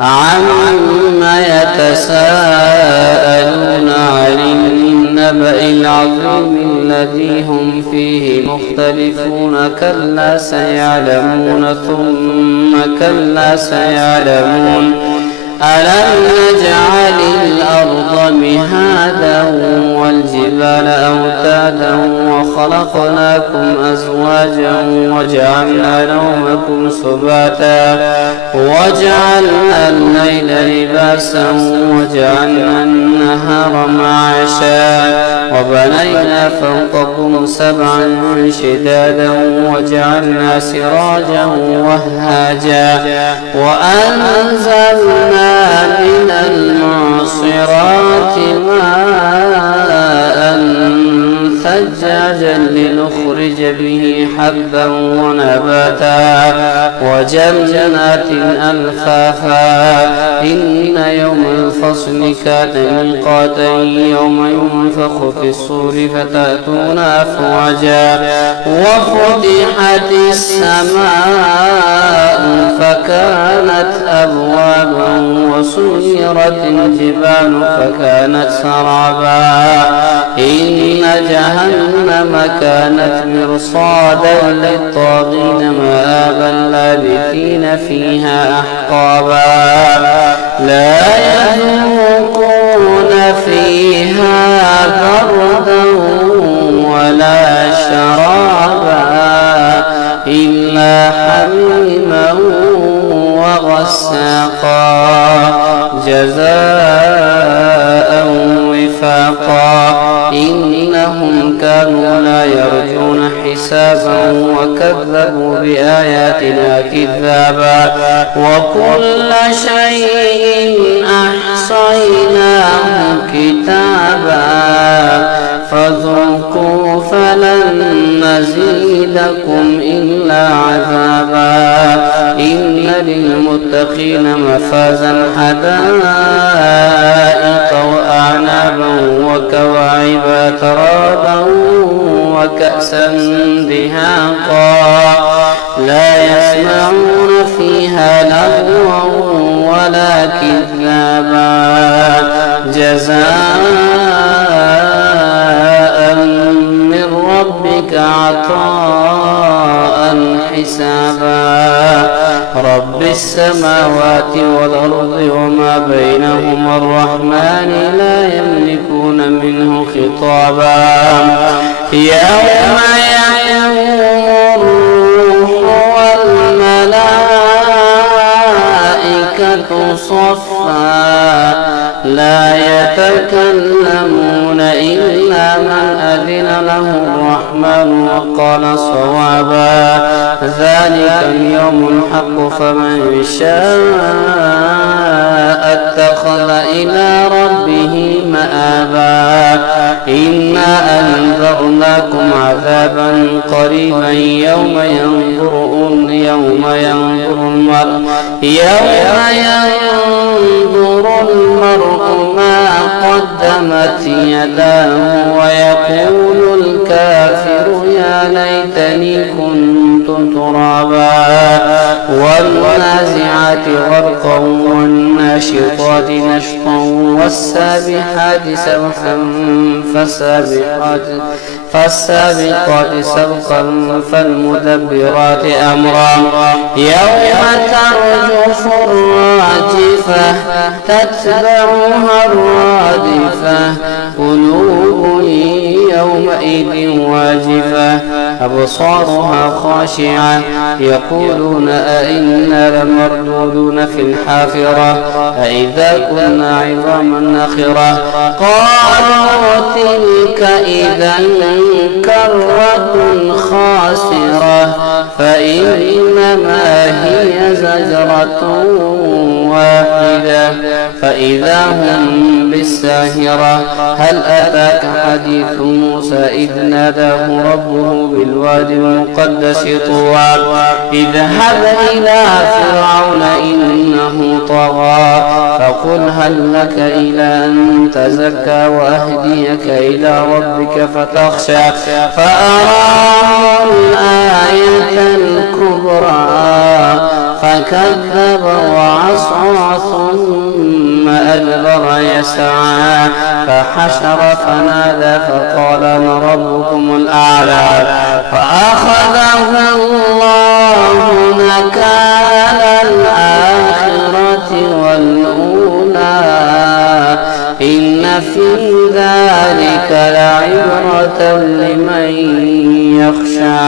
عما يتساءلون عن النبأ العظيم الذي هم فيه مختلفون كلا سيعلمون ثم كلا سيعلمون ألم نجعل الأرض مهادا والجبال أوتادا وخلقناكم أزواجا وجعلنا نومكم سباتا وجعلنا الليل لباسا وجعلنا النهار معاشا وبنينا فوقكم سبعا شدادا وجعلنا سراجا وهاجا وأنزلنا من المعصرات ماء ثجاجا لنخرج به حبا ونباتا وجنات ألفافا إن يوم الفصل كان ميقاتا يوم ينفخ في الصور فتأتون أفواجا وفتحت السماء فكانت أبوابا وسيرت الجبال فكانت سرابا إن جهنم كانت مرصادا للطاغين مآبا لابثين فيها أحقابا لا يذوقون فيها بردا ولا شرابا إلا حميما وغساقا جزاء وفاقا إنهم كانوا لا يرجون حسابا وكذبوا بآياتنا كذابا وكل شيء أحصيناه كتابا فذوقوا فلن نزيدكم إلا عذابا إن للمتقين مفازا حدائق وأعنابا وكواعب ترابا وكأسا دهاقا لا يسمعون فيها لغوا ولا كذابا جزاء من ربك عطاء حسابا رب السماوات والأرض وما بينهما الرحمن لا يملكون منه خطابا يوم يقوم الروح والملائكة صفا لا يتكلمون إلا من أذن له الرحمن وقال صوابا ذلك اليوم الحق فمن شاء اتخذ إلى ربه مآبا إنا أنذرناكم عذابا قريبا يوم ينظر المرء ما قدمت يداه ويقول الكافر يا ليتني كنت ترابا والنازعات غرقا والناشطات نشطا والسابحات سبحا فالسابقات سبقا فالمدبرات أمرا يوم ترجف الراجفة تتبعها الرادفة قلوب يومئذ واجفة أبصارها خاشعة يقولون أئنا لمردودون في الحافرة أئذا كنا عظاما نخرة قالوا تلك إذا كرة خاسرة فإنما هي زجرة واحدة فإذا هم بالساهرة هل أتاك حديث موسى إذ ناداه ربه بالوادي المقدس طوى اذهب إلى فرعون إنه طغى فقل هل لك إلى أن تزكى وأهديك إلى ربك فتخشى فأراه الآية الكبرى فكذب وعصى ثم أدبر يسعى فحشر فنادى فقال أنا ربكم الأعلى فأخذه الله نكال الآخرة والأولى إن في ذلك لعبرة لمن يخشى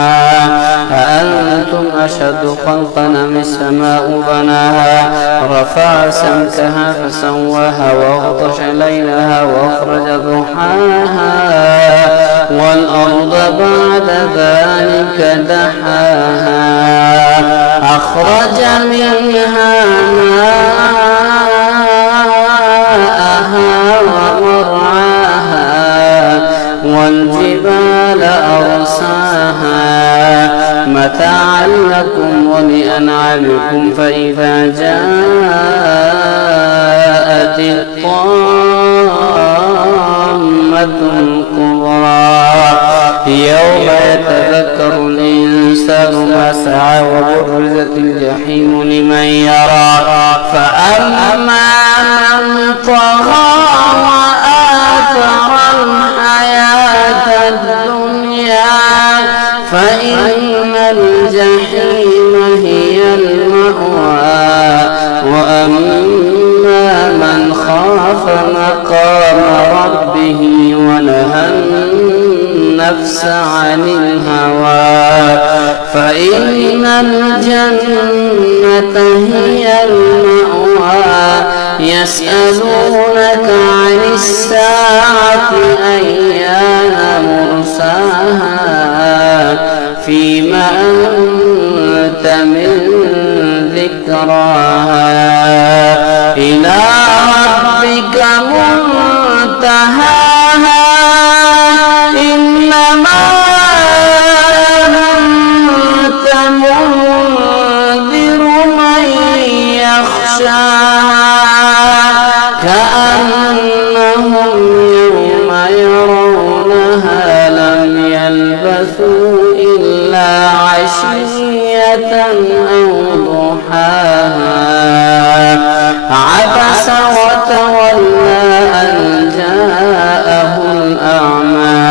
أأنتم أشد خلقا أم السماء بناها رفع سمكها فسواها وأغطش ليلها وأخرج ضحاها والأرض بعد ذلك دحاها أخرج منها ماءها ومرعاها والجبال أرساها متاعا لكم ولأنعامكم فإذا جاءت الطامة الكبرى يوم يتذكر الإنسان ما سعى وبرزت الجحيم لمن يرى فأما من طغى وآثر الحياة الدنيا فإن الجحيم هي المأوى وأما من خاف مقام ربه ونهى النفس عن الهوى فإن الجنة هي المأوى يسألونك عن الساعة أيان مرساها فيما أنت من ذكراها إلى ربك منتهاها إنما أنت منذر من يخشاها كأنهم يوم يرونها لم يلبثوا إلا عشية أو ضحاها عبس وتولى أن جاءه الأعمى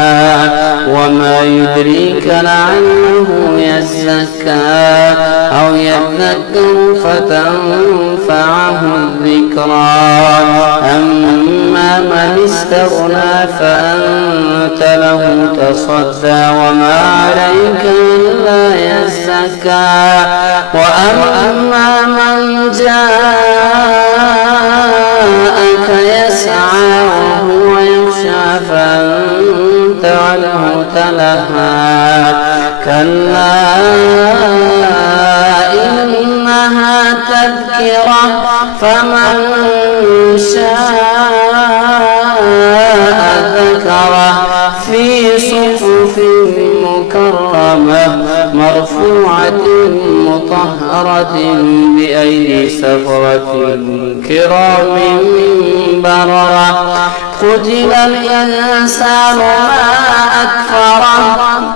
وما يدريك لعله يزكى أو يذكر فتنفعه الذكرى أما من استغنى فأنت له تصدى وما عليك إلا يزكى وأما من جاءك يسعى وهو يخشى فأنت عنه تلهى كلا إنها تذكرة فمن شاء ذكره في صحف مكرمة مرفوعة مطهرة بأيدي سفرة كرام بررة قتل الإنسان ما أكفره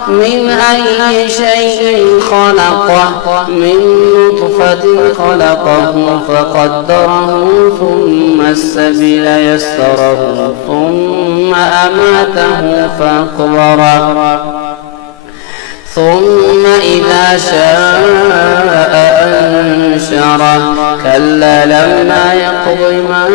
من أي شيء خلقه من نطفة خلقه فقدره ثم السبيل يسره ثم أماته فأقبره ثم إذا شاء أنشره كلا لما يقض ما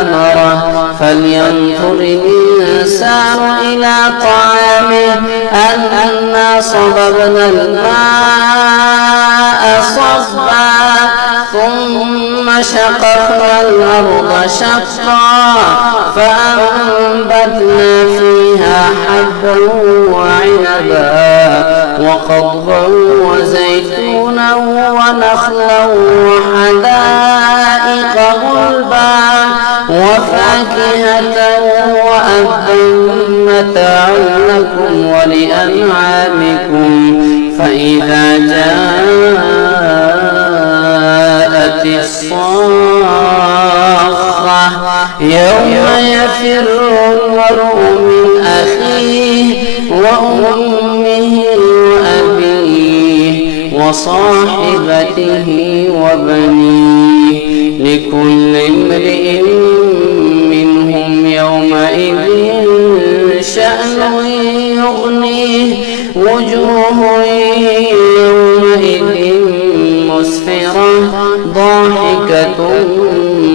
أمره فلينظر الإنسان إلى طعامه أنا صببنا الماء صبا ثم شققنا الأرض شقا فأنبتنا فيها حبا وعنبا وقضبا وزيتونا ونخلا وحدائق غلبا وفاكهة وأبا متاعا لكم ولأنعامكم فإذا جاءت الصاخة يوم يفر المرء من أخيه وأمه وأبيه وصاحبته وبنيه لكل امرئ منهم يومئذ شأن يغنيه وجوه يومئذ مسفرة ضاحكة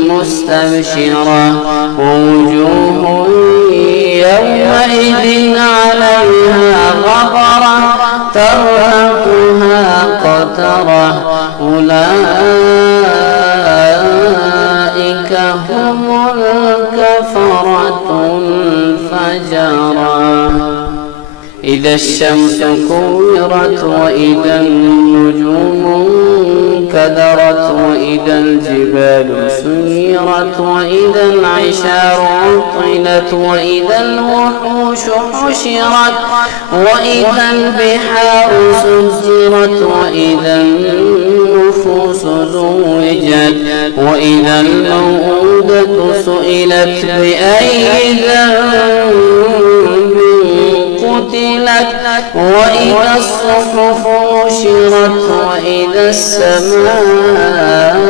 مستبشرة ووجوه يومئذ عليها غبرة ترهقها قترة أولئك هم الكفرة الفجرة إذا الشمس كورت وإذا النجوم انكدرت وإذا الجبال سيرت وإذا العشار عطلت وإذا الوحوش حشرت وإذا البحار سجرت وإذا النفوس زوجت وإذا الموءودة سئلت بأي ذنب قتلت وإذا الصحف نشرت وإذا السماء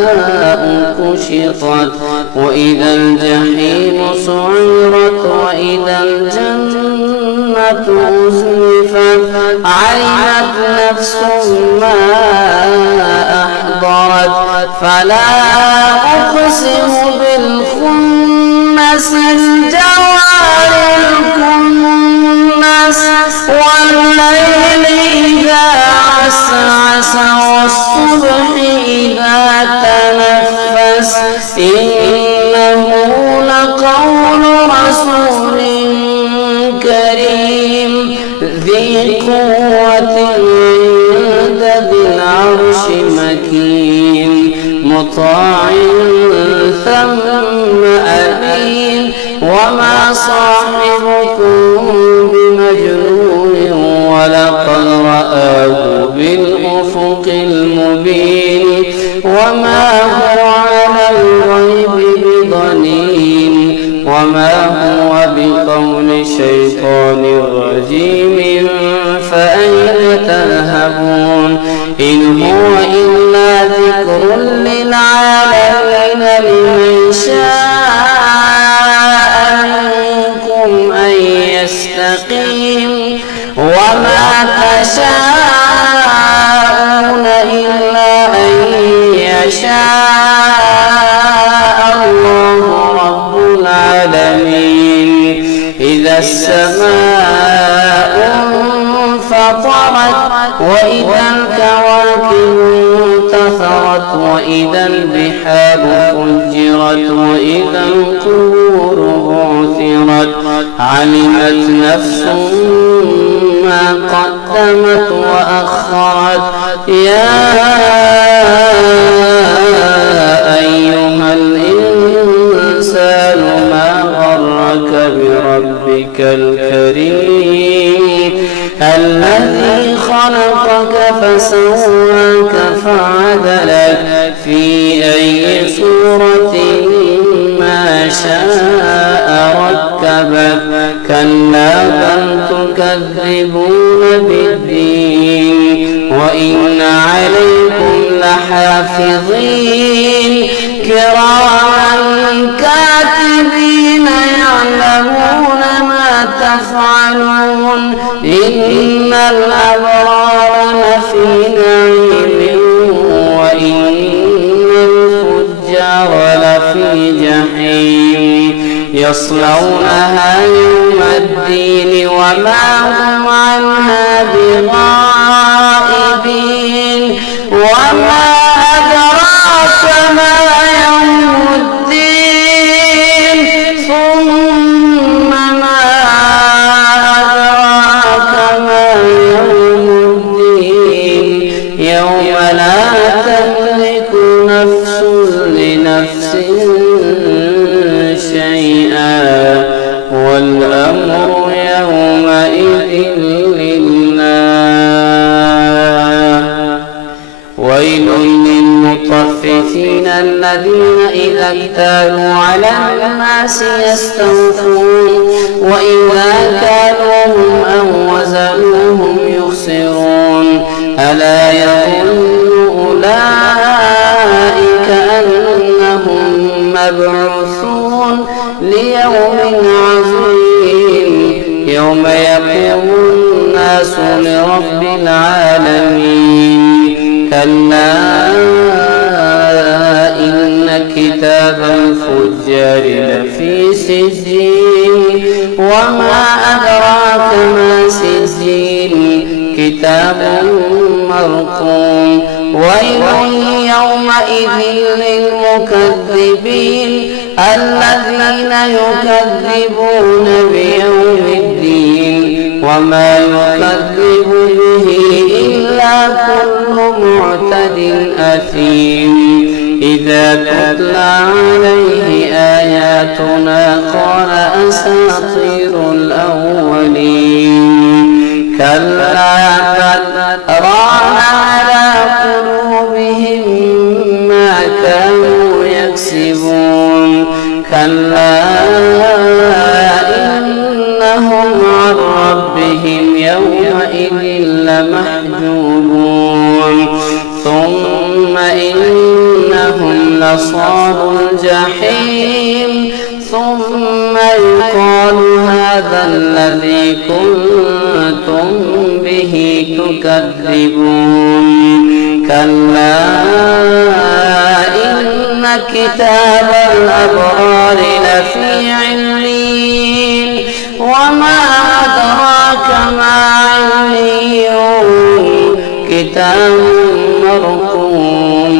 كشطت وإذا الجحيم سعرت وإذا الجنة أزلفت علمت نفس ما أحضرت فلا أقسم بالخنس الجوار الكنس والليل إذا عسعس والصبح إذا تنفس إنه لقول رسول كريم ذي قوة عند ذي العرش مكين مطاع ثم أمين وما صاحبكم بمجنون ولقد رآه بالأفق المبين وما هو على الغيب بضنين وما هو بقول شيطان رجيم فأين تذهبون إن هو إلا ذكر للعالمين لمن شاء منكم أن يستقيم وما تشاءون إلا أن يشاء الله رب العالمين إذا السماء انفطرت وإذا الكواكب انتثرت وإذا البحار فجرت وإذا القبور بعثرت علمت نفس ما قدمت وأخرت يا أيها الإنسان ما غرك بربك الكريم الذي خلقك فسواك فعدلك في أي صورة ما شاء ركبك كلا بل تكذبون بالدين وإن عليكم لحافظين كراما كاتبين يعلمون ما تفعلون إن الأبرار لفي نعيم وإن الفجار لفي جحيم يصلونها يوم الدين وما هم عنها بغائبين وما أدراك ما يوم الدين ثم ما أدراك ما يوم الدين يوم لا تملك نفس لنفس شيئا والأمر يومئذ لله ويل للمطففين الذين إذا اكتالوا على الناس يستوفون وإذا كالوهم أو وزنوهم يخسرون ألا يظن أولئك أنهم مبعوثون ليوم عظيم يوم يقوم الناس لرب العالمين كلا إن كتاب الفجار لفي سجين وما أدراك ما سجين كتاب مرقوم ويل يومئذ للمكذبين الذين يكذبون بيوم الدين وما يكذب به إلا كل معتد أثيم إذا تتلى عليه آياتنا قال أساطير الأولين كلا بل ران على قلوبهم ما كانوا يكسبون كلا إنهم عن ربهم يومئذ لمحجوبون ثم إنهم لصال الجحيم ثم يقال هذا الذي كنتم به تكذبون كلا إن كتاب الأبرار لفي عليين وما أدراك ما عليون كتاب مرقوم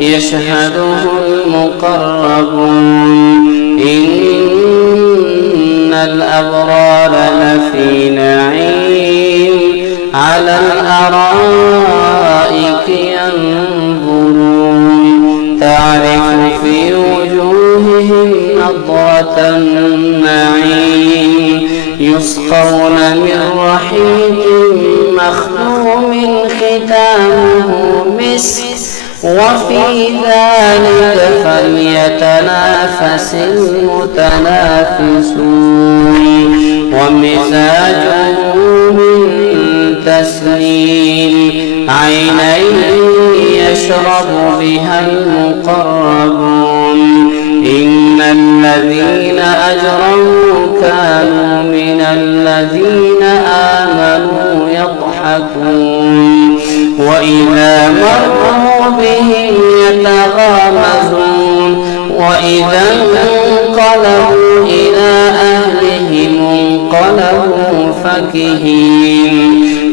يشهده المقربون إن الأبرار لفي نعيم على الأرائك ينظرون تعرف في وجوههم نضرة النعيم يسقون من رحيق مختوم ختامه مسك وفي ذلك فليتنافس المتنافسون ومزاجه من تسنيم عينا يشرب بها المقربون إن الذين أجرموا كانوا من الذين آمنوا يضحكون وإذا مروا بهم يتغامزون وإذا انقلبوا إلى أهلهم انقلبوا فكهين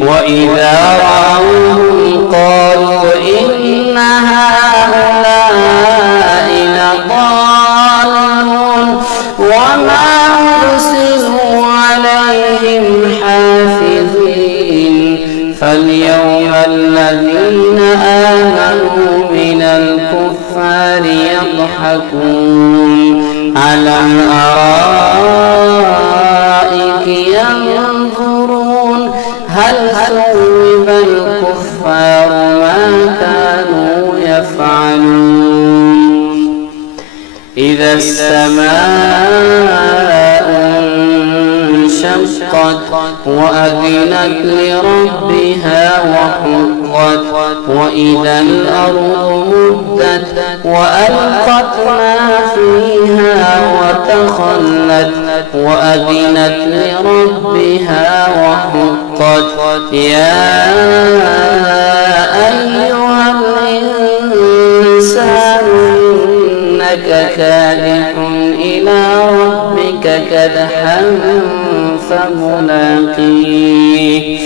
وإذا رأوهم قالوا إن هؤلاء لضالون وما أرسلوا عليهم حافظين فاليوم الذين آمنوا من الكفار يضحكون على الأرائك ينظرون هل ثوب الكفار ما كانوا يفعلون إذا السماء انشقت وأذنت لربها وحقت وإذا الأرض مدت وألقت ما فيها وتخلت وأذنت لربها وحقت يا أيها الإنسان إنك كادح إلى ربك كدحا فملاقيه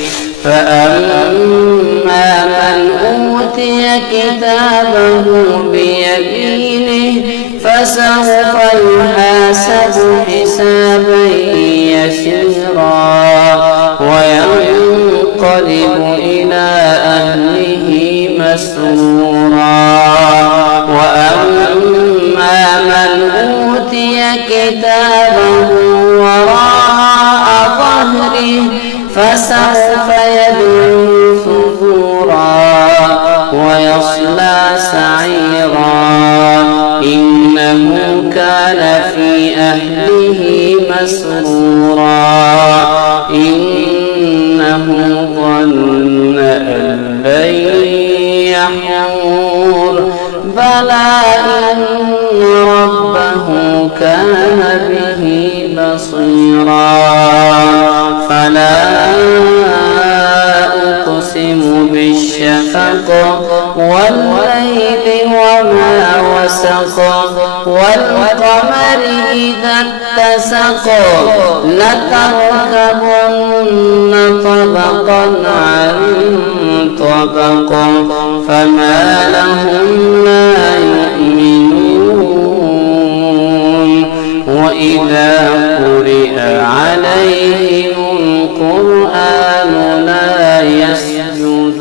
فأما من أوتي كتابه بيمينه فسوف يحاسب حسابا يسيرا وينقلب إلى أهله مسرورا وأما من أوتي كتابه وراء ظهره فسوف يدعو ثبورا ويصلى سعيرا إنه كان في أهله مسرورا إنه ظن أن لن ربه كان به بصيرا فلا أقسم بالشفق والليل وما وسق والقمر إذا اتسق لتركبن طبقا عن طبق فما لهم لا يؤمنون وإذا قرئ عليهم القرآن لا يسجدون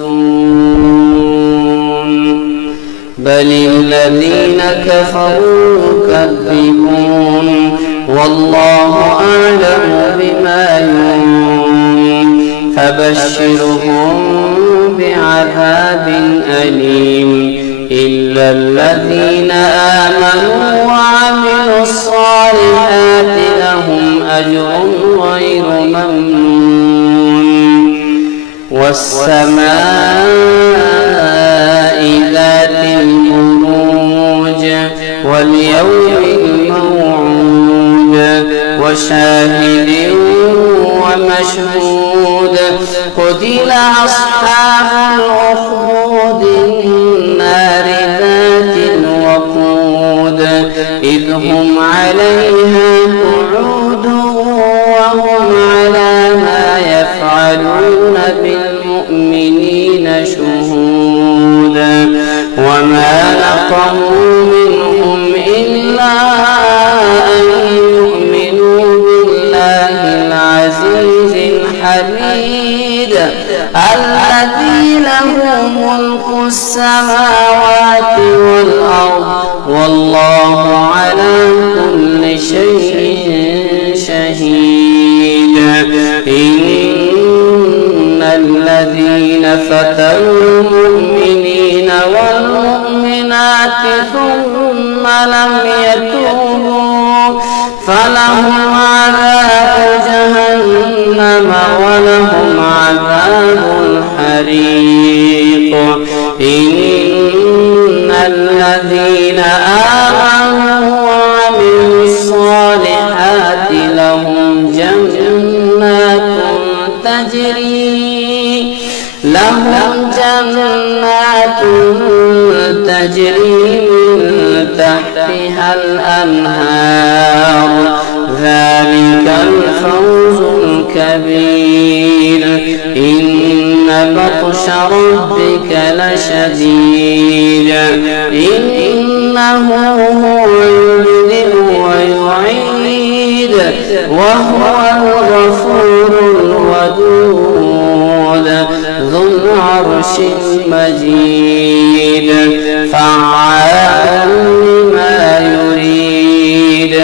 بل الذين كفروا يكذبون والله أعلم بما يوعون فبشرهم بعذاب أليم إلا الذين آمنوا وعملوا الصالحات لهم أجر غير ممنون والسماء ذات البروج واليوم الموعود وشاهد ومشهود قتل أصحاب الأخدود النار ذات الوقود إذ هم عليها قعود وهم على ما يفعلون بالمؤمنين شهود وما نقموا منهم إلا أن يؤمنوا بالله العزيز الحميد الذي له ملك السماوات والأرض والله على كل شيء شهيد إن الذين فتنوا المؤمنين والمؤمنات ثم لم يتوبوا فلهم عذاب جهنم ولهم عذاب الحريق إن الذين آمنوا وعملوا الصالحات لهم جنات تجري من تحتها الأنهار ذلك الفوز الكبير إن بطش ربك لشديد إنه هو يبدئ ويعيد وهو الغفور الودود ذو العرش المجيد فعال لما يريد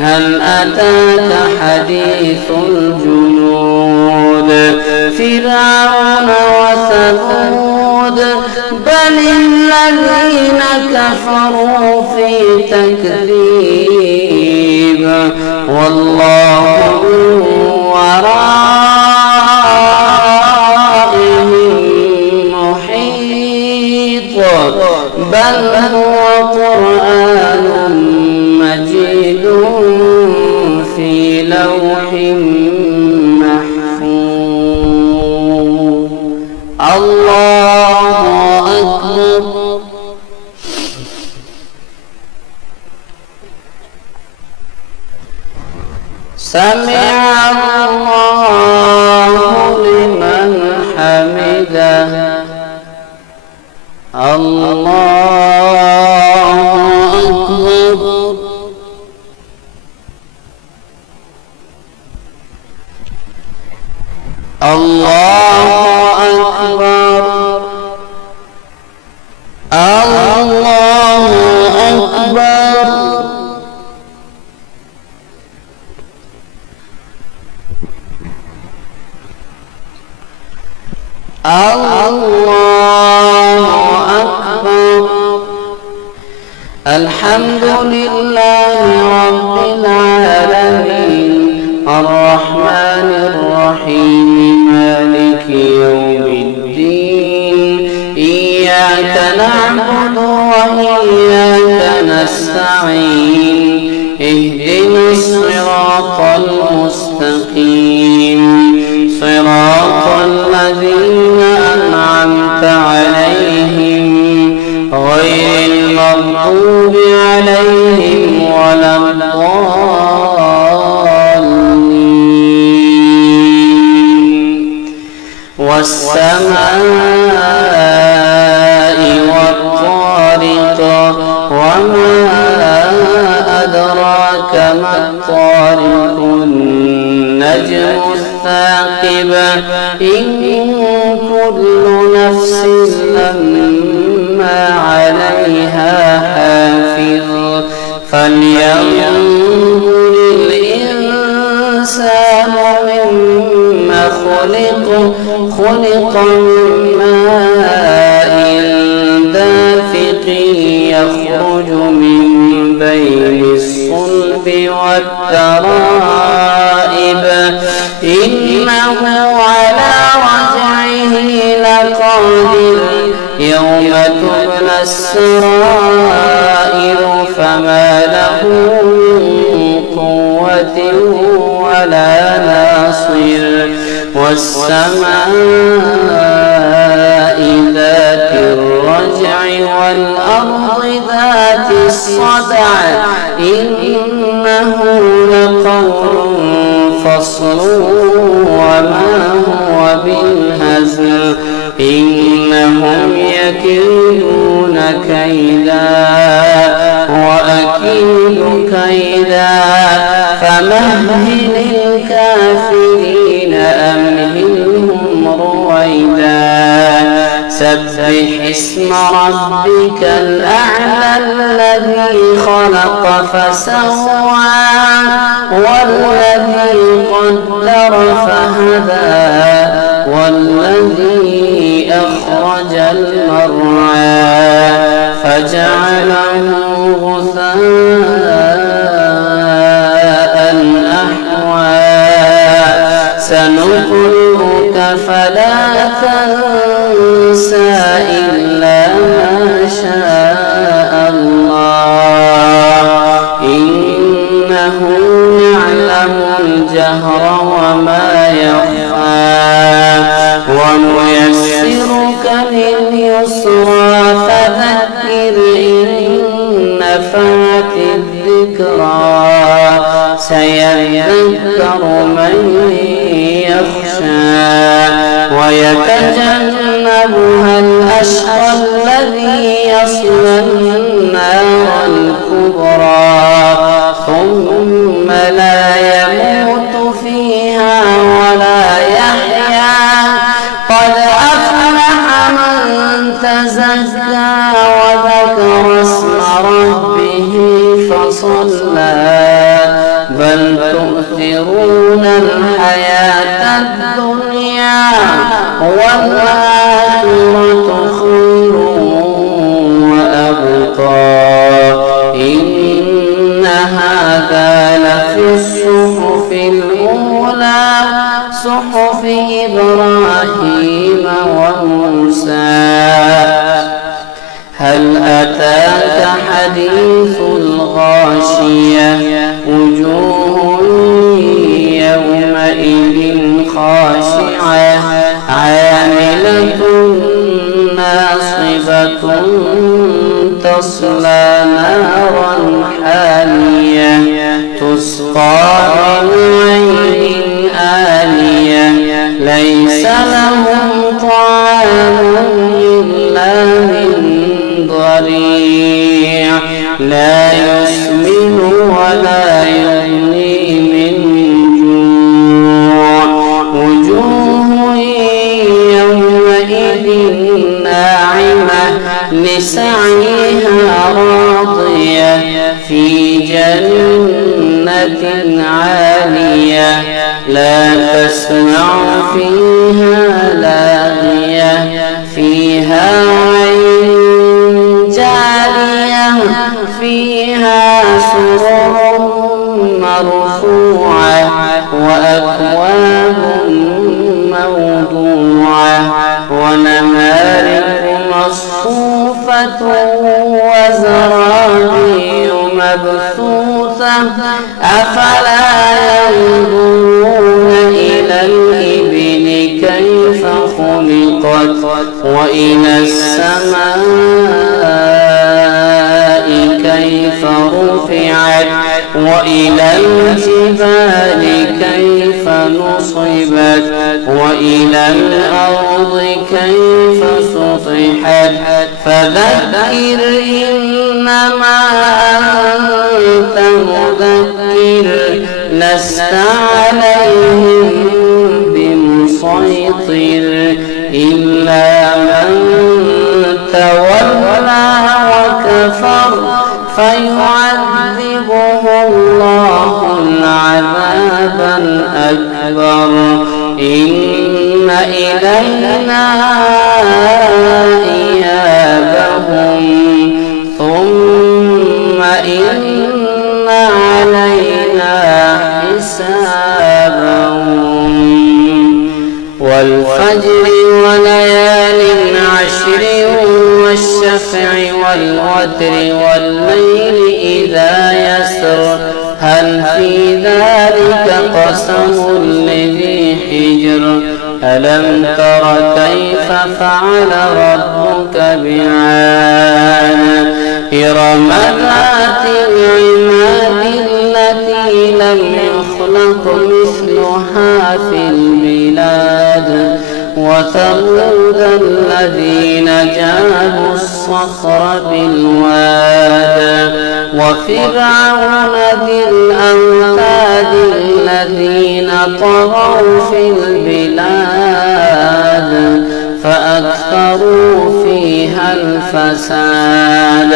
هل أتاك حديث الجنود فرعون وثمود بل الذين كفروا في تكذيب والله ورائهم محيط بل هو قرآن مجيد في لوح محفوظ الله أكبر سمع الله لمن حمده الله أكبر الله أكبر الله أكبر الله أكبر الحمد لله رب العالمين الرحمن الرحيم مالك يوم الدين إياك نعبد وإياك نستعين المغضوب عليهم ولا الضالين. والسماء والطارق وما أدراك ما الطارق النجم الثاقب إن كل نفس لما عليها حافظ فلينظر الإنسان مما خلق من ماء دافق يخرج من بين الصلب والترائب إنه على رجعه لقادر يوم تبلى السرائر فما له من قوة ولا ناصر. والسماء ذات الرجع والأرض ذات الصدع إنه لقول فصل وما هو بالهزل إنهم يكيدون كيدا وأكيد كيدا فمهل الكافرين أمهلهم رويدا. سبح اسم ربك الأعلى الذي خلق فسوى والذي قدر فهدى والذي أخرج المرعى فجعله غثاء أحوى سنقرئك فلا تنسى إلا ما شاء الله إنه يعلم الجهر وما يخفى ونيسرك لليسرى فذكر إن نفعت الذكرى سيذكر من يخشى ويتجنبها الأشقى الذي يصلى النار الكبرى ثم لا يموت فيها ولا يحيا قد أفلح من تزكى وذكر اسم ربه فصلى بل تؤثرون الحياة الدنيا والآخرة خير وأبقى إن هذا لفي الصحف الأولى صحف إبراهيم وموسى. هل أتاك حديث الغاشية وجوه يومئذ خاشعة عاملة ناصبة تصلى نارا حامية تسقى من عين آنية ليس لهم طعام إلا من ضريع لا يسمن ولا يغني من جوع وجوه يومئذ ناعمة لسعيها راضية في جنة عالية لا تسمع فيها لاغية فيها عين جارية فيها سرر مرفوعة وأكواب موضوعة ونمارق مصفوفة وزرابي مبثوثة أفلا ينظرون إلى الإبل كيف خلقت وإلى السماء كيف رفعت وإلى الجبال كيف نصبت وإلى الأرض كيف سطحت فذكر إنما أنت مذكر لست عليهم بمسيطر إلا من تولى وكفر فيعذبه الله العذاب الأكبر إن إلينا إيابهم ثم إن علينا حسابهم والفجر وليال عشر والشفع والوتر والليل إذا يسر هل في ذلك قسم لذي حجر ألم تر كيف فعل ربك بعاد إرم ذات العماد التي لم يخلق مثلها في البلاد وثمود الذين جابوا الصخر بالواد وفرعون ذي الأوتاد الذين طغوا في البلاد فأكثروا فيها الفساد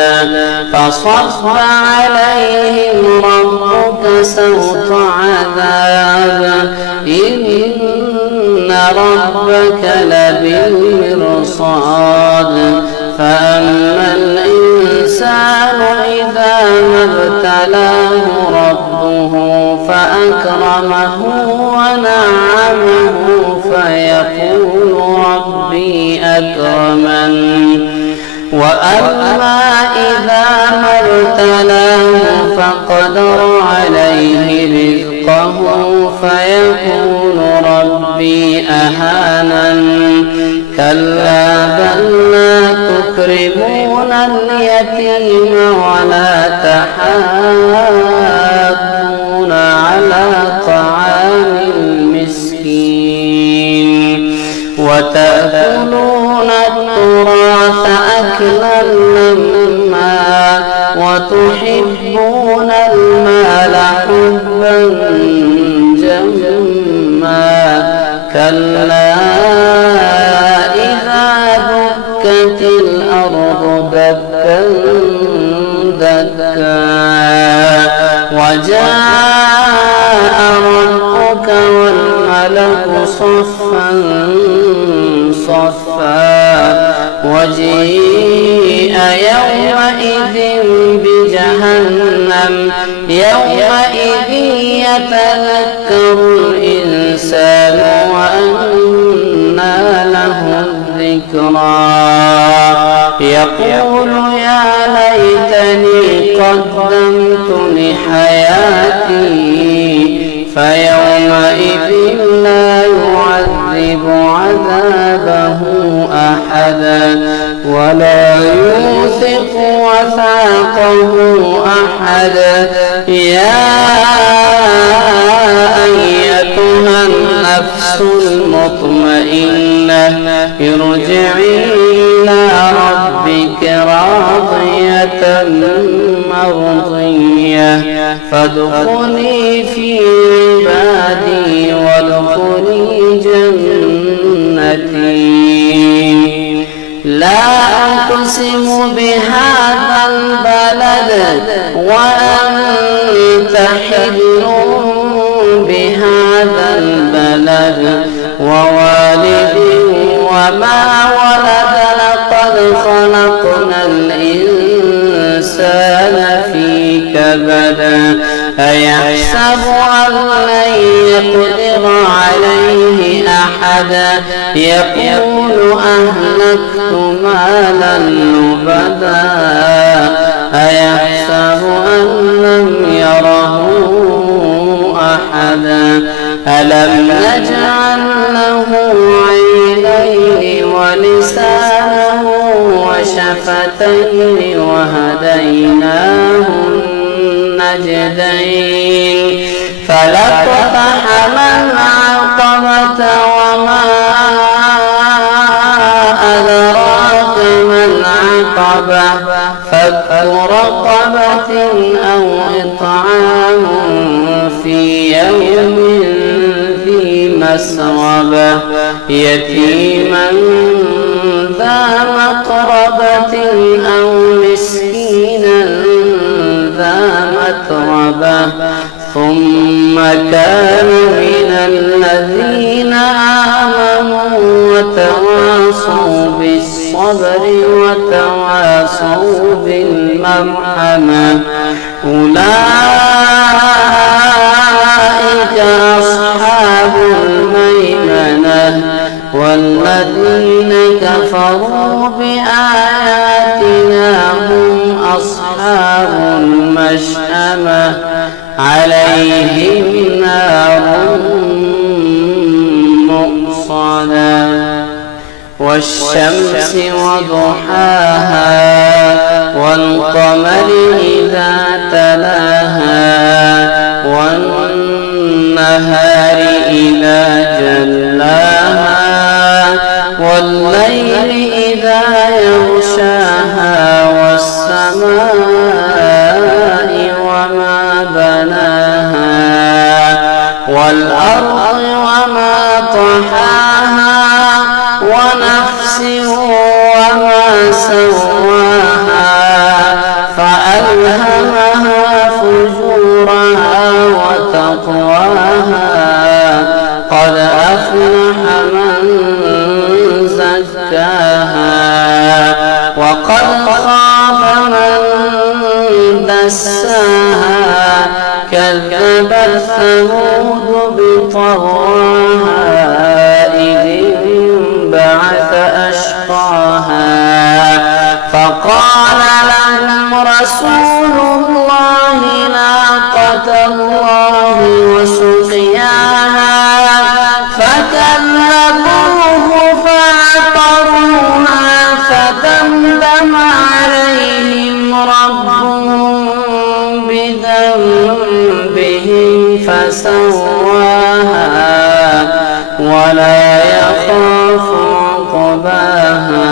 فصب عليهم ربك سوط عذاب إن ربك لبالمرصاد فأما الإنسان إذا ما ابتلاه ربه فأكرمه ونعمه فيقول ربي أكرمن وأما إذا ما ابتلاه فقدر عليه رزقه فيقول ربي أهانن كلا بل لا تكرمون اليتيم ولا تحاضون على طعام المسكين وتأكلون التراث أكلا لما وتحبون المال حبا جما كلا إذا دكت الأرض دكا دكا وجاء ربك والملك صفا صفا وجيء يومئذ بجهنم يومئذ يتذكر الإنسان وأنى له الذكرى يقول يا ليتني قدمت لحياتي فيومئذ لا يعذب عذابه أحدا ولا يوثق وثاقه أحدا يا أيتها النفس المطمئنة ارجعي إلى ربك راضية مرضية فادخلي في عبادي وادخلي جنتي لا أقسم بهذا البلد وأنت حل بهذا البلد ووالد وما ولد لقد خلقنا الإنسان في كبد أيحسب أن لن يقدر عليه أحدا يقول أهلكت مالا لبدا أيحسب أن لم يره أحدا ألم نجعل له عينين ولسانا شفتين وهديناه النجدين فلاقتحم العقبة وما أدراك ما العقبة فك رقبة أو إطعام في يوم ذي مسغبة يتيما ذا مقربة أو مسكينا ذا متربة ثم كان من الذين آمنوا وتواصوا بالصبر وتواصوا بالمرحمة أولئك أصحاب الميمنة والذين كفروا بآياتنا هم أصحاب المشأمة عليهم نار مؤصدة والشمس وضحاها والقمر إذا تلاها والنهار إذا جلاها والليل إذا يغشاها والسماء وما بناها والأرض وما طحاها ونفس وما سواها فألهمها فجورها وتقواها قد أفلح من زكاها وقد خاب من دساها كذبت ثمود بطغواها إذ انبعث أشقاها فقال لهم رسول الله ناقة الله وسقياها فكذبوه فعقروها فدمدم عليهم ربهم بذنبهم فسواها ولا يخاف عقباها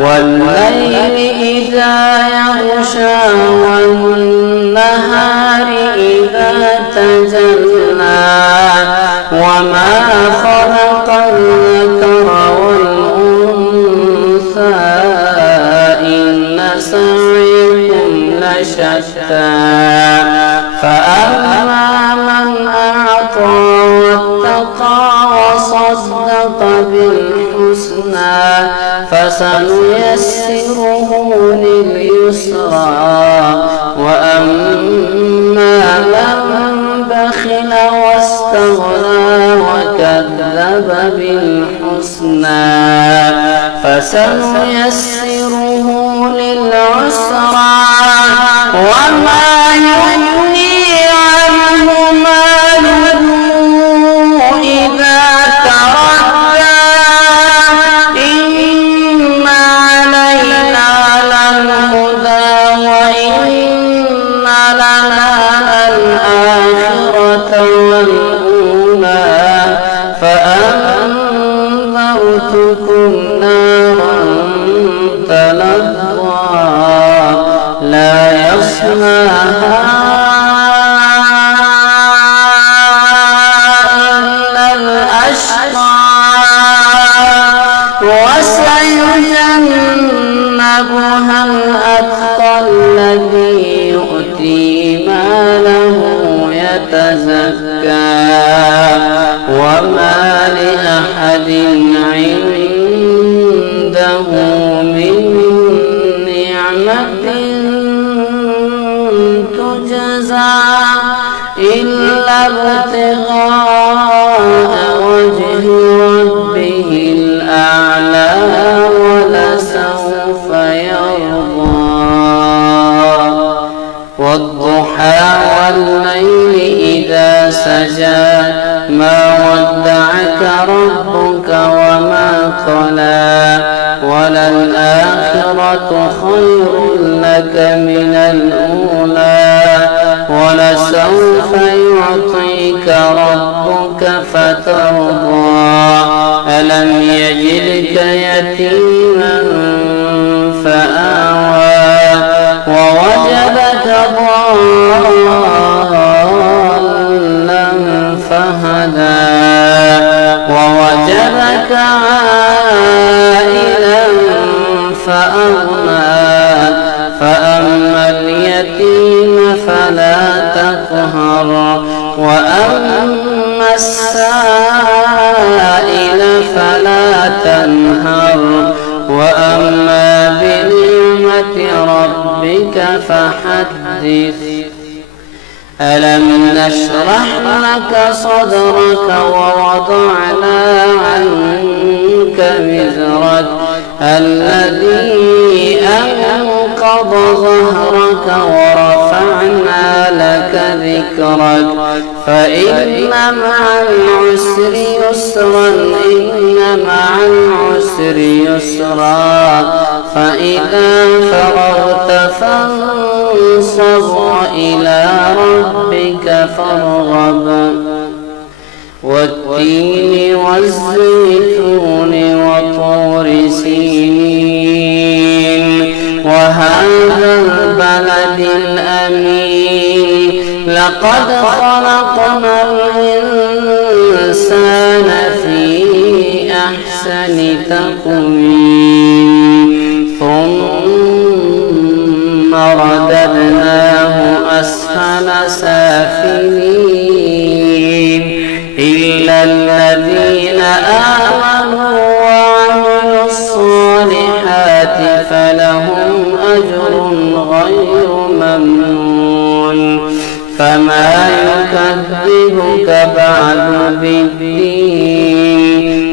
والليل إذا يغشى والنهار إذا تجلى وما خلق الذكر والأنثى إن سعيكم لشتى فأما من أعطى واتقى وصدق بالحسنى فسنيسره لليسرى وأما من بخل واستغنى وكذب بالحسنى فسنيسره للعسرى وما يغني عنه ماله إذا تردى إن علينا للهدى وإن لنا للآخرة والأولى فأنذرتكم نارا تلظى لا يصلاها إلا الأشقى وسيجنبها الأتقى الذي يؤتي ماله يتزكى وما لأحد عنده من نعمة تجزى إلا ابتغاء وجه ربه الأعلى ولسوف يرضى والضحى والليل إذا سجى ما ودعك ربك وما قلى وللآخرة خير لك من الأولى ولسوف يعطيك ربك فترضى ألم يجدك يتيما فآوى ووجدك ضالا فهدى ووجدك عائلا فأغنى فأما اليتيم فلا تقهر وأما السائل فلا تنهر وأما بنعمة ربك فحدث ألم نشرح لك صدرك ووضعنا عنك وزرك الذي أنقض ظهرك ورفعنا لك ذكرك فإن مع العسر يسرا إن مع العسر يسرا فإذا فرغت فانصب وإلى ربك فارغب والتين والزيتون وطور سينين وهذا البلد الأمين لقد خلقنا الإنسان في أحسن تقويم ثم رددناه أسفل سافلين إلا الذين آمنوا وعملوا الصالحات فلهم أجر غير ممنون فما يكذبك بعد بالدين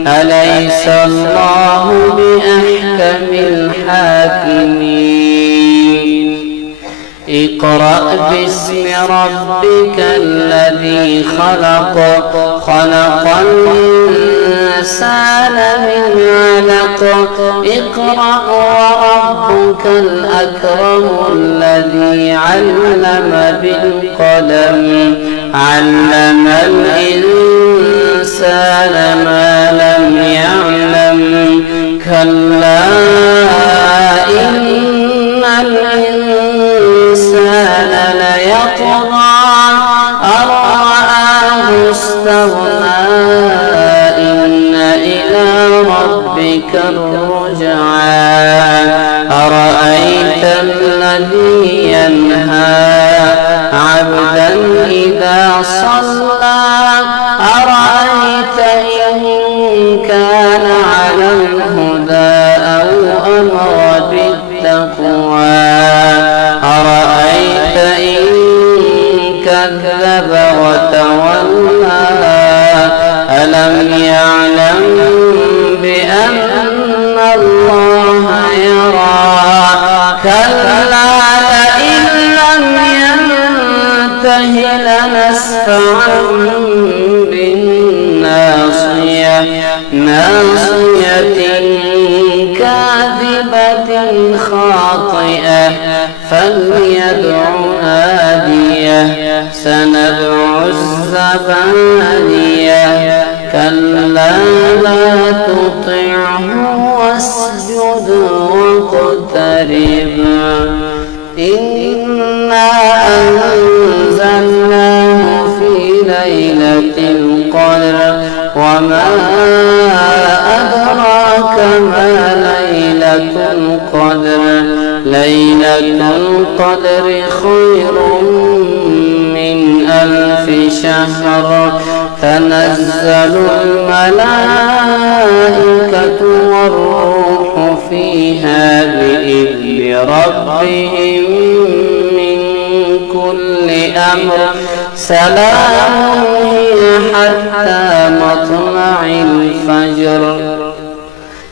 أليس الله بأحكم الحاكمين اقرأ باسم ربك الذي خلق خلق الإنسان من علق اقرأ وربك الأكرم الذي علم بالقلم علم الإنسان ما لم يعلم كلا إن الإنسان ليطغى أن رآه استغنى إن إلى ربك الرجعى أرأيت الذي ينهى عبدا إذا صلى أرأيت إن كان على الهدى أو أمر بالتقوى أرأيت إن كذب وتولى ألم يعلم بأن الله يرى كلا لئن لم ينته لنسفعا بالناصية ناصية كاذبة خاطئة فليدع ناديه سندع الزبانية كلا لا تطعه واسجد واقترب إنا أنزلناه في ليلة القدر وما أدراك ما ليلة القدر ليلة القدر خير من 1000 شهر تنزل الملائكة والروح فيها بإذن ربهم من كل أمر سلام هي حتى مطلع الفجر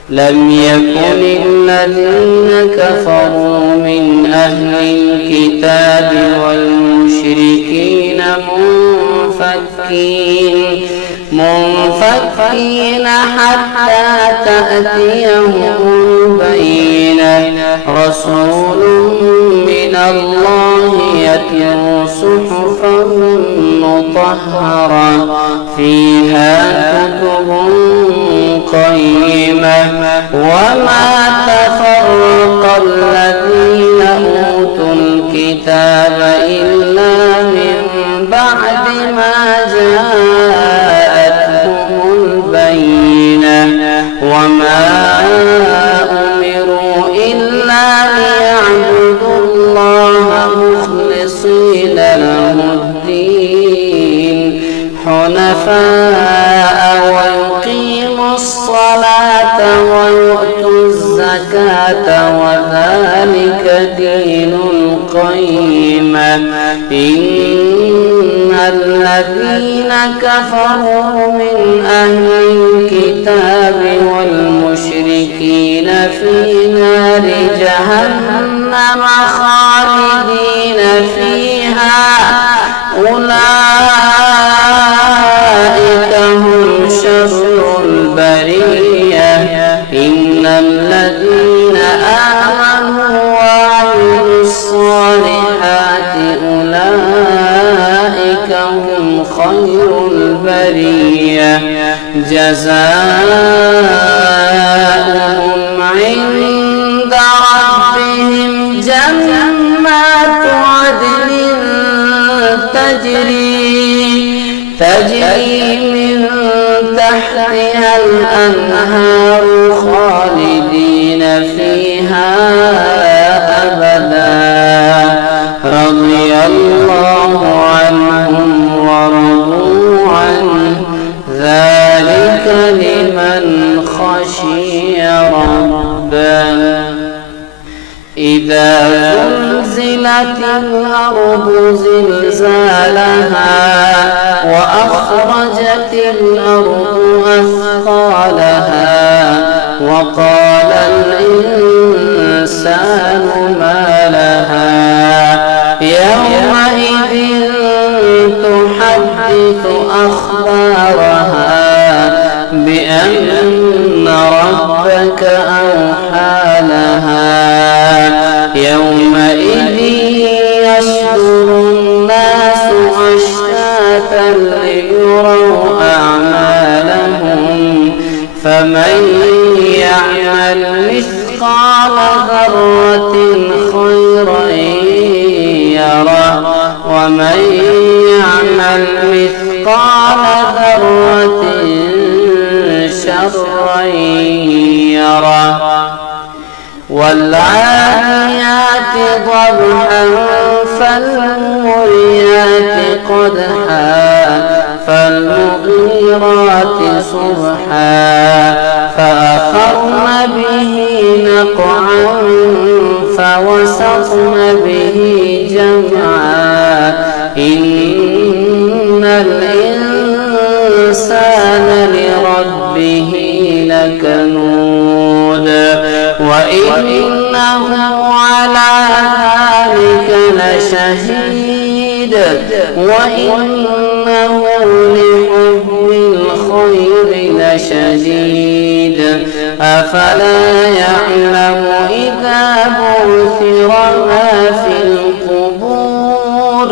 لم يكن الذين كفروا من أهل الكتاب والمشركين منفكين حتى تأتيهم البينة رسول من الله يتلو صحفا مطهرة فيها كتب قيمة وما تفرق الذين أوتوا الكتاب إلا من بعد ما جاءتهم البينة وما أمروا إلا ليعبدوا الله مخلصين له الدين حنفاء ويقيموا الصلاة ويؤتوا الزكاة وذلك دين القيمة إن الذين كفروا من أهل الكتاب والمشركين في نار جهنم خالدين فيها أولئك هم شر البرية إن الذين آمنوا وعملوا الصالحات أولئك هم خير البرية جزاؤهم عند ربهم جنات عدن تجري من تحتها الأنهار خالدين فيها أبدا رضي الله عنهم ورضوا عنه ذلك لمن خشي ربه إذا زلزلت الأرض زلزالها وأخرجت الأرض أثقالها وقال الإنسان ما لها يومئذ تحدث أخبارها بأن ربك أوحى لها يومئذ يصدر الناس أشتاتا ليروا أعمالهم فمن يعمل مثقال ذرة خيرا يره ومن يعمل مثقال ذرة شرا يره والعاديات ضبحا فالموريات قدحا فالمغيرات صبحا فأثرن به نقعا فوسطن به جمعا إن الإنسان لربه لكنود وإنه على ذلك لشهيد وإنه لحب الخير لشديد أفلا يعلم إذا بعثر ما في القبور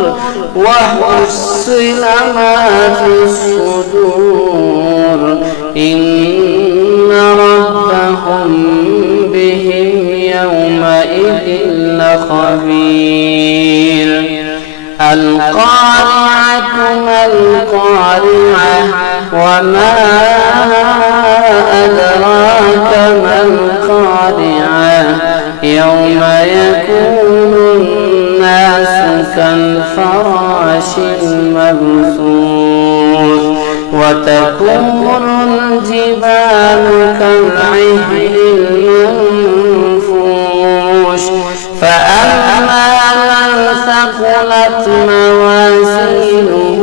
وحصل ما في الصدور إن ربهم بهم يومئذ لخبير القارعة ما القارعة وما أدراك ما القارعة يوم يكون الناس كالفراش المبثوث وتكون الجبال كالعهن المنفوش فأما من ثقلت موازينه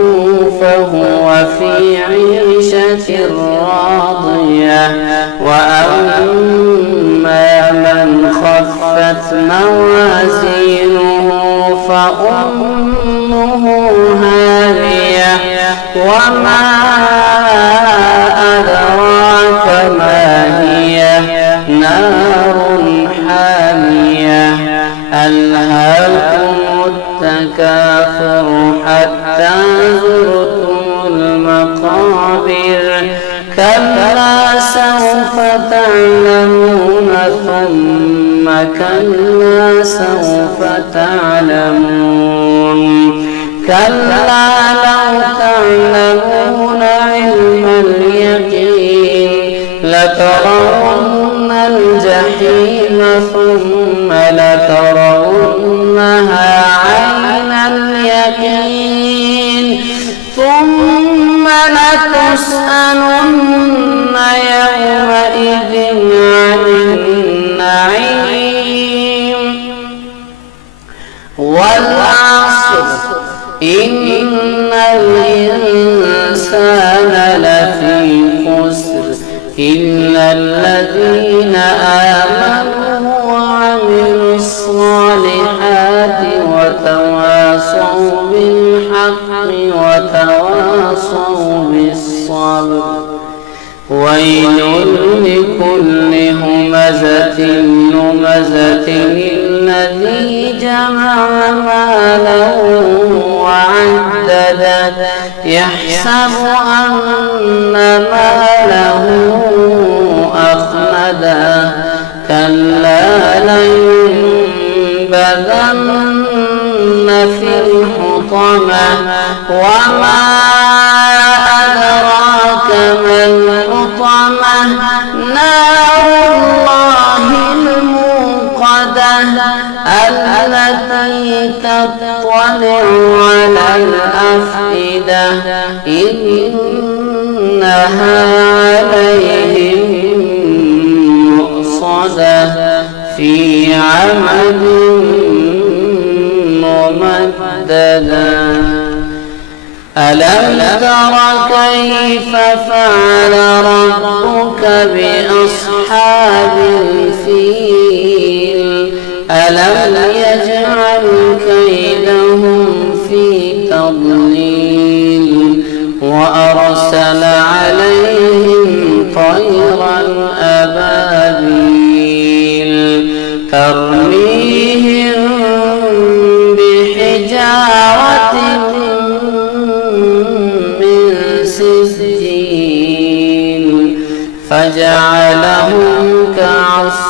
فهو في عيشة راضية وأما من خفت موازينه فأمه هاوية وما أدراك ما هي نار حامية ألهاكم التكاثر حتى زرتم المقابر كلا سوف تعلمون ثم كلا سوف تعلمون كلا لو تعلمون علم اليقين لترون الجحيم ثم لترونها عين اليقين ثم لتسألن يومئذ عن النعيم والعصر إن الإنسان لفي خسر إلا الذين آمنوا وعملوا الصالحات وتواصوا بالحق وتواصوا بالصبر ويل لكل همزة لمزة الذي جمع مالا وعدده يحسب أن ماله أخلده كلا لينبذن في الحطمة وما أدراك ما الحطمة نار الله الموقدة التي تطلع على الأفئدة إنها عليهم مؤصدة في عمد ممددة ألم تر كيف فعل ربك بأصحاب الفيل ألم يجعل كيدهم في تضليل وأرسل عليهم طيرا أبابيل ترميهم بحجارة من سجيل فجعلهم كعصف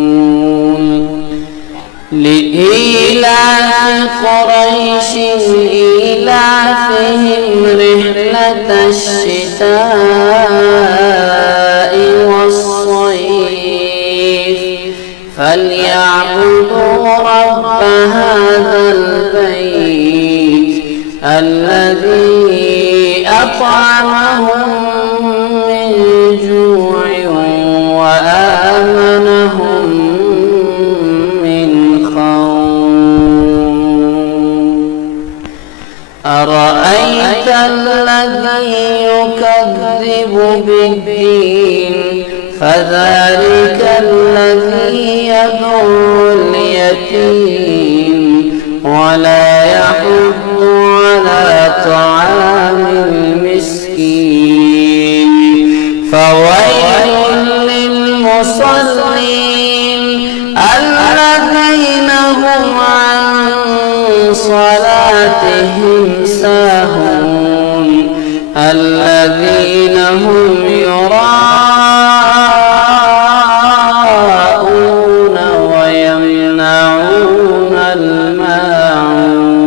مأكول لإيلاف قريش إيلافهم رحلة الشتاء والصيف فليعبدوا رب هذا البيت الذي أطعمهم من جوع وآمنهم من خوف أرأيت الذي يكذب بالدين فذلك الذي يدعو اليتيم ولا يحض على طعام المسكين فويل للمصلين الذين هم عن صلاتهم ساهون الذين هم يراءون ويمنعون الماعون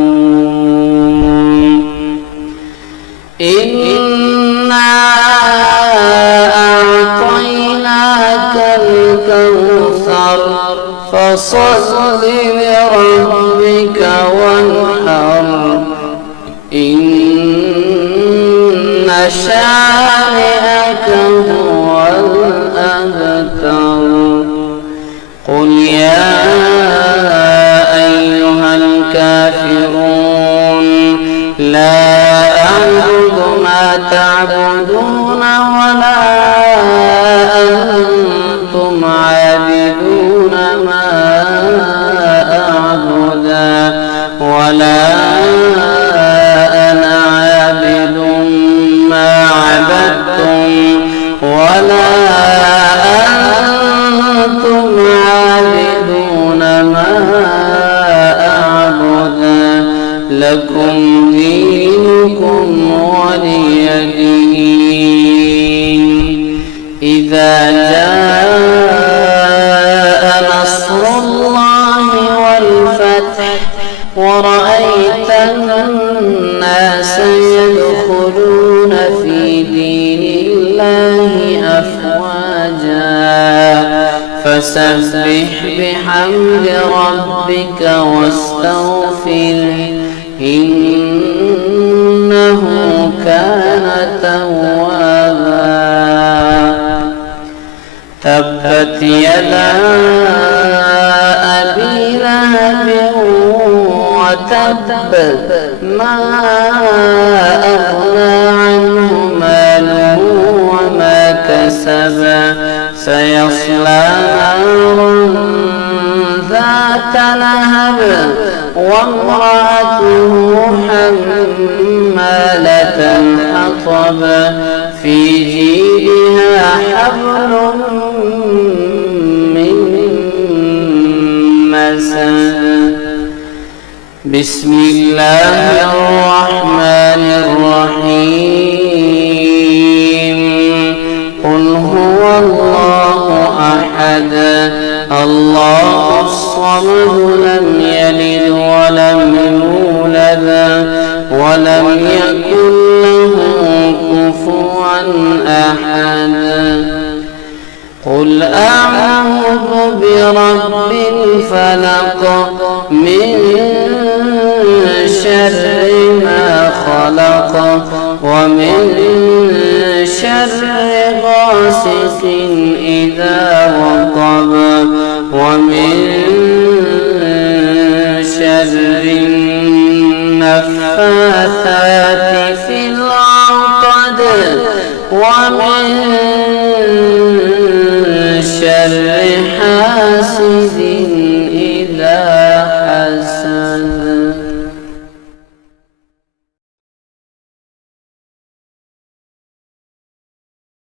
إنا أعطيناك الكوثر فصل لربك وانحر إن شانئك هو الأبتر قل يا أيها الكافرون لا أعبد ما تعبدون ولا أنتم عابدون ما أعبد ولا أنا عابد ما عبدتم ولا أنتم عابدون ما أعبد لكم دينكم ولي دين. إذا جاء نصر الله والفتح ورأيت الناس يدخلون في دين الله أفواجا فسبح بحمد ربك واستغفره إنه كان توابا. تبت يدا أبي لهب وتب ما أغنى عنه ماله وما كسب سيصلى نارا ذات لهب وامرأته حمالة الحطب في جيدها حبل من مسد. بسم الله الرحمن الرحيم. قل هو الله أحد الله الصمد لم يلد ولم يولد ولم يكن له كفوا أحد. قل أعوذ برب الفلق من شر ما خلق ومن شر غاسق إذا وقب ومن شر النفاثات في العقد ومن